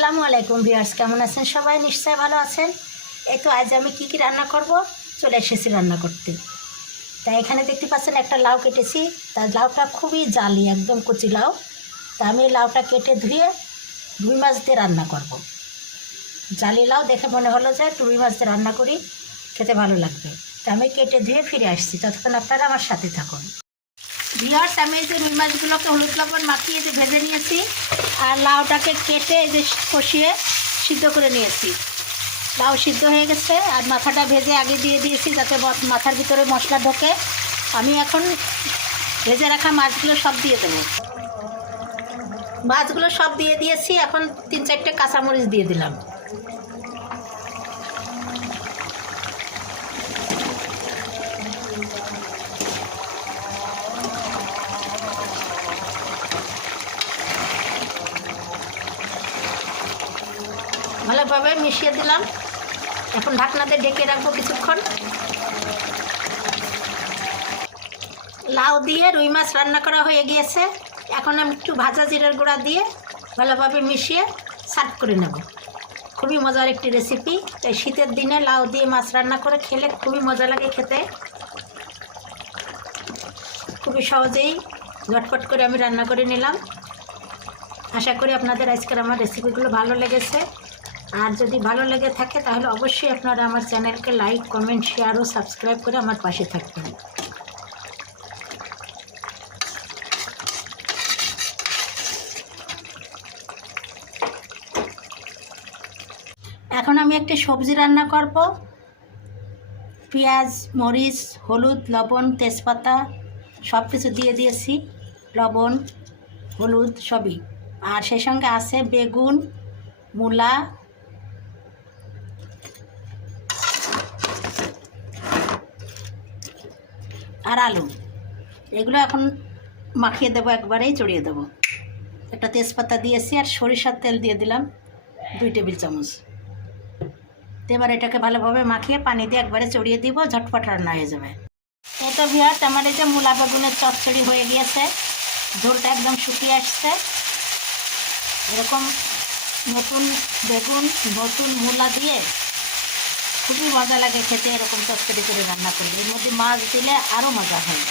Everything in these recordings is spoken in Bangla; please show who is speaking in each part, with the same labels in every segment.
Speaker 1: আসসালামু আলাইকুম ভিউয়ার্স, কেমন আছেন সবাই? নিশ্চয়ই ভালো আছেন? এই তো আজ আমি কি কি রান্না করব? চলে এসেছি রান্না করতে। তা এখানে দেখতে পাচ্ছেন একটা লাউ কেটেছি। তার লাউটা খুবই জালি, একদম কচি লাউ। তা আমি লাউটা কেটে ধুয়ে রুই মাছ দিয়ে রান্না করব। জালি লাউ দেখে মনে হলো যে রুই মাছ দিয়ে রান্না করি, খেতে ভালো লাগবে। তা আমি কেটে ধুয়ে ফিরে আসছি। ততক্ষণ আপনারা আমার সাথে থাকুন। ভিওর্স আমি এই যে রুই মাছগুলোকে হলুদ লবণ মাখিয়ে যে ভেজে নিয়েছি আর লাউটাকে কেটে যে কষিয়ে সিদ্ধ করে নিয়েছি। লাউ সিদ্ধ হয়ে গেছে আর মাথাটা ভেজে আগে দিয়ে দিয়েছি যাতে মাথার ভিতরে মশলা ঢোকে। আমি এখন ভেজে রাখা মাছগুলো সব দিয়ে দেবো। মাছগুলো সব দিয়ে দিয়েছি, এখন তিন চারটে কাঁচামরিচ দিয়ে দিলাম। ভালোভাবে মিশিয়ে দিলাম। এখন ঢাকনাতে ডেকে রাখব কিছুক্ষণ। লাউ দিয়ে রুই মাছ রান্না করা হয়ে গিয়েছে। এখন আমি একটু ভাজা জিরার গুঁড়া দিয়ে ভালোভাবে মিশিয়ে সার্ভ করে নেব। খুবই মজার একটি রেসিপি। তাই শীতের দিনে লাউ দিয়ে মাছ রান্না করে খেলে খুবই মজা লাগে খেতে। খুবই সহজেই ঝটপট করে আমি রান্না করে নিলাম। আশা করি আপনাদের আজকের আমার রেসিপিগুলো ভালো লেগেছে। আর যদি ভালো লেগে থাকে, তাহলে অবশ্যই আপনারা আমার চ্যানেলকে লাইক, কমেন্ট, শেয়ার ও সাবস্ক্রাইব করে আমার পাশে থাকবেন। এখন আমি একটি সবজি রান্না করব। পেঁয়াজ, মরিচ, হলুদ, লবণ, তেজপাতা সব কিছু দিয়ে দিয়েছি। লবণ, হলুদ সবই। আর সেই সঙ্গে আছে বেগুন, মূলা আর আলু। এগুলো এখন মাখিয়ে দেবো, একবারেই চড়িয়ে দেবো। একটা তেজপাতা দিয়েছি আর সরিষার তেল দিয়ে দিলাম দুই টেবিল চামচ। এবার এটাকে ভালোভাবে মাখিয়ে পানি দিয়ে একবারে চড়িয়ে দিব, ঝটপট রান্না হয়ে যাবে। এই তো ভিয়ার আমার এই যে মূলা বেগুনের চচ্চড়ি হয়ে গিয়েছে, ঝোলটা একদম শুকিয়ে আসছে। এরকম নতুন বেগুন, নতুন মূলা দিয়ে খুবই মজা লাগে খেতে, এরকম চচ্চড়ি করে রান্না করলে এর মধ্যে মাছ দিলে আরও মজা হয়।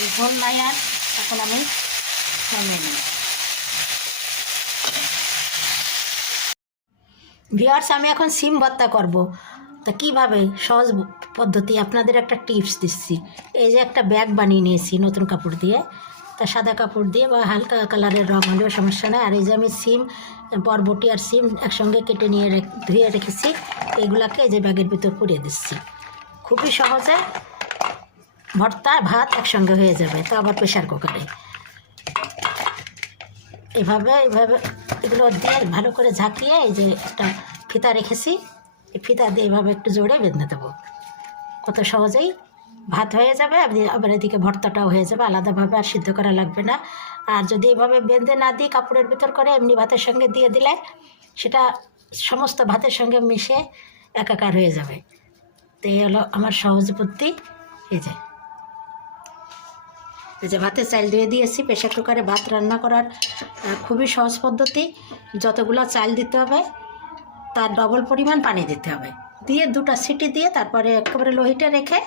Speaker 1: এই ঝোল নাই আর, এখন আমি নামিয়ে নিই ভিওয়ার্স আমি এখন সিম ভর্তা করব। তা কীভাবে? সহজ পদ্ধতি, আপনাদের একটা টিপস দিচ্ছি। এই যে একটা ব্যাগ বানিয়ে নিয়েছি নতুন কাপড় দিয়ে। তা সাদা কাপড় দিয়ে বা হালকা কালারের রং হলেও সমস্যা নেই। আর এই যে আমি সিম, বরবটি আর সিম একসঙ্গে কেটে নিয়ে ধুয়ে রেখেছি এইগুলাকে এই যে ব্যাগের ভিতর পুড়িয়ে দিচ্ছি। খুবই সহজে ভর্তা, ভাত একসঙ্গে হয়ে যাবে, তো আবার প্রেশার কুকারে। এভাবে এভাবে এগুলো দিয়ে ভালো করে ঝাঁকিয়ে এই যে একটা ফিতা রেখেছি, এই ফিতা দিয়ে এভাবে একটু জোরে বেঁধে দেবো কত সহজেই ভাত হয়ে যাবে, আপনি আবার এদিকে ভর্তাটাও হয়ে যাবে, আলাদাভাবে আর সিদ্ধ করা লাগবে না। আর যদি এভাবে বেঁধে না দিই কাপড়ের ভিতর করে, এমনি ভাতের সঙ্গে দিয়ে দিলে সেটা সমস্ত ভাতের সঙ্গে মিশে একাকার হয়ে যাবে। তো এই হলো আমার সহজ বুদ্ধি। এই যে। এই যে ভাতের চাল দিয়ে দিয়েছি প্রেশার কুকারে ভাত রান্না করার খুবই সহজ পদ্ধতি। যতগুলো চাল দিতে হবে, তার ডবল পরিমাণ পানি দিতে হবে। দিয়ে দুটো সিটি দিয়ে তারপরে একেবারে লোহিটা রেখে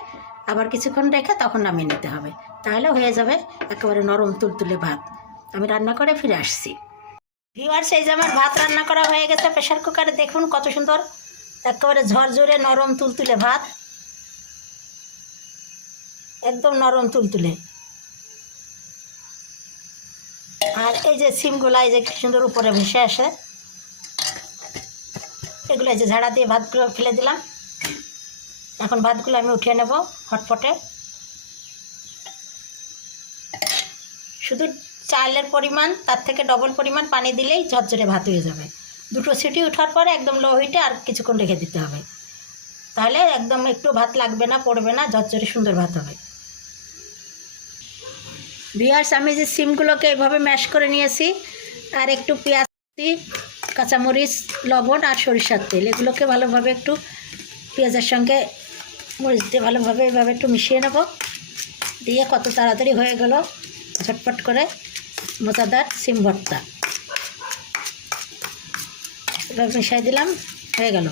Speaker 1: আবার কিছুক্ষণ রেখে তখন নামিয়ে নিতে হবে। তাহলে হয়ে যাবে একেবারে নরম তুলতুলে ভাত। আমি রান্না করে ফিরে আসছি। ভিওয়ার সেই যে আমার ভাত রান্না করা হয়ে গেছে প্রেশার কুকারে, দেখুন কত সুন্দর। একেবারে ঝরঝরে নরম তুলতুলে ভাত। একদম নরম তুলতুলে। আর এই যে সিমগুলা, এই যে সুন্দর উপরে ভেসে আসে। এগুলো যে ঝাড়া দিয়ে ভাতগুলো ফেলে দিলাম। এখন ভাতগুলো আমি উঠিয়ে নেব হটপটে। শুধু চালের পরিমাণ, তার থেকে ডবল পরিমাণ পানি দিলেই ঝরঝরে ভাত হয়ে যাবে। দুটো সিটি ওঠার পরে একদম লো হিটে আর কিছুক্ষণ রেখে দিতে হবে। তাহলে একদম একটু ভাত লাগবে না, পড়বে না, ঝরঝরে সুন্দর ভাত হবে। বিয়ার্স আমি যে সিমগুলোকে এভাবে ম্যাশ করে নিয়েছি, আর একটু পেঁয়াজ কাঁচামরিচ, লবণ আর সরিষার তেল, এগুলোকে ভালোভাবে একটু পেঁয়াজের সঙ্গে মরিচ দিয়ে ভালোভাবে এভাবে একটু মিশিয়ে নেব। দিয়ে কত তাড়াতাড়ি হয়ে গেল ঝটপট করে মজাদার সিম ভর্তা। এবার মিশাই দিলাম, হয়ে গেল।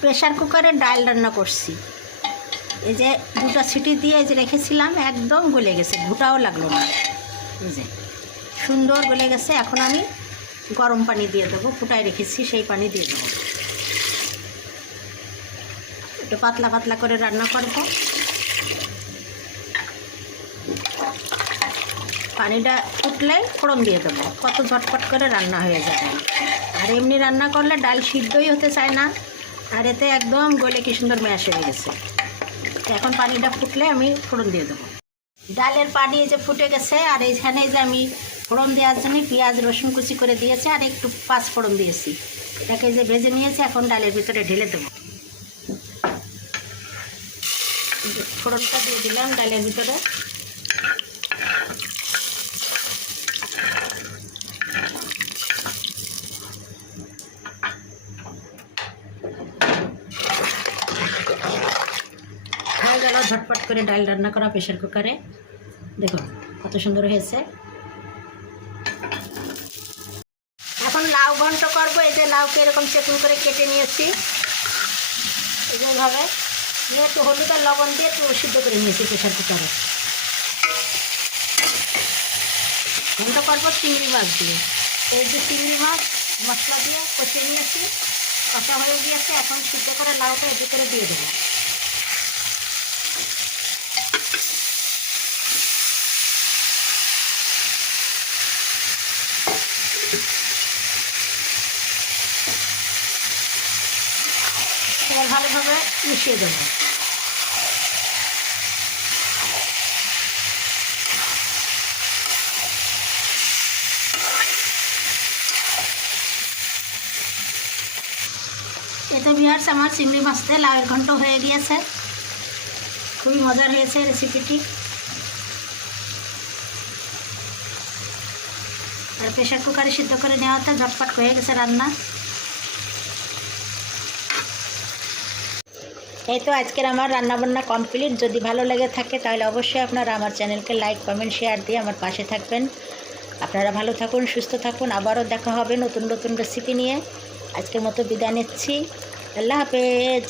Speaker 1: প্রেশার কুকারে ডাল রান্না করছি। এই যে দুটা সিটি দিয়ে যে রেখেছিলাম, একদম গলে গেছে ঘুটাও লাগল না। যে। সুন্দর গলে গেছে, এখন আমি গরম পানি দিয়ে দেবো, ফুটায় রেখেছি, সেই পানি দিয়ে দেবো। একটু পাতলা পাতলা করে রান্না করব। পানিটা ফুটলে ফোড়ন দিয়ে দেবো, কত ঝটপট করে রান্না হয়ে যাবে। আর এমনি রান্না করলে ডাল সিদ্ধই হতে চায় না, আর এতে একদম গলে কি সুন্দর ম্যাশ হয়ে গেছে। এখন পানিটা ফুটলে আমি ফোড়ন দিয়ে দেবো। ডালের পানি যে ফুটে গেছে, আর এইখানে যে আমি ফোড়ন দেওয়ার জন্য পেঁয়াজ, রসুন কুচি করে দিয়েছি আর একটু পাঁচ ফোড়ন দিয়েছি। এটাকে যে ভেজে নিয়েছি, এখন ডালের ভিতরে ঢেলে দেবো। ফোড়নটা দিয়ে দিলাম ডালের ভিতরে। ঝটপট করে ডাল রান্না করা প্রেশার কুকারে। দেখুন কত সুন্দর হয়েছে। এখন লাউ ঘন্ট করব, এই যে লাউকে এরকম চেকুন করে কেটে নিয়েছি। এইভাবে। নিয়ে একটু হলুদ আর লবণ দিয়ে একটু সিদ্ধ করে নিয়েছি প্রেশার কুকারে। ঘন্ট করব চিংড়ি মাছ দিয়ে। এই যে চিংড়ি মাছ, মশলা দিয়ে কষিয়ে নিয়েছি। কষা হয়ে গিয়েছে, এখন সিদ্ধ করে লাউটা এর ভিতরে দিয়ে দেবো এবার ভালোভাবে মিশিয়ে দেবো। এতে বিহার আমার চিংড়ি মাছ দিয়ে লাউয়ের ঘন্ট হয়ে গিয়েছে। খুবই মজার হয়েছে রেসিপিটি আর প্রেশার কুকারে সিদ্ধ করে নেওয়াতে ঝটপট হয়ে গেছে রান্না। এই তো আজকের আমার রান্নাবান্না কমপ্লিট যদি ভালো লেগে থাকে, তাহলে অবশ্যই আপনারা আমার চ্যানেলকে লাইক কমেন্ট শেয়ার দিয়ে আমার পাশে থাকবেন। আপনারা ভালো থাকুন, সুস্থ থাকুন। আবারও দেখা হবে নতুন নতুন রেসিপি নিয়ে। আজকের মতো বিদায় নিচ্ছি। আল্লাহ হাফেজ।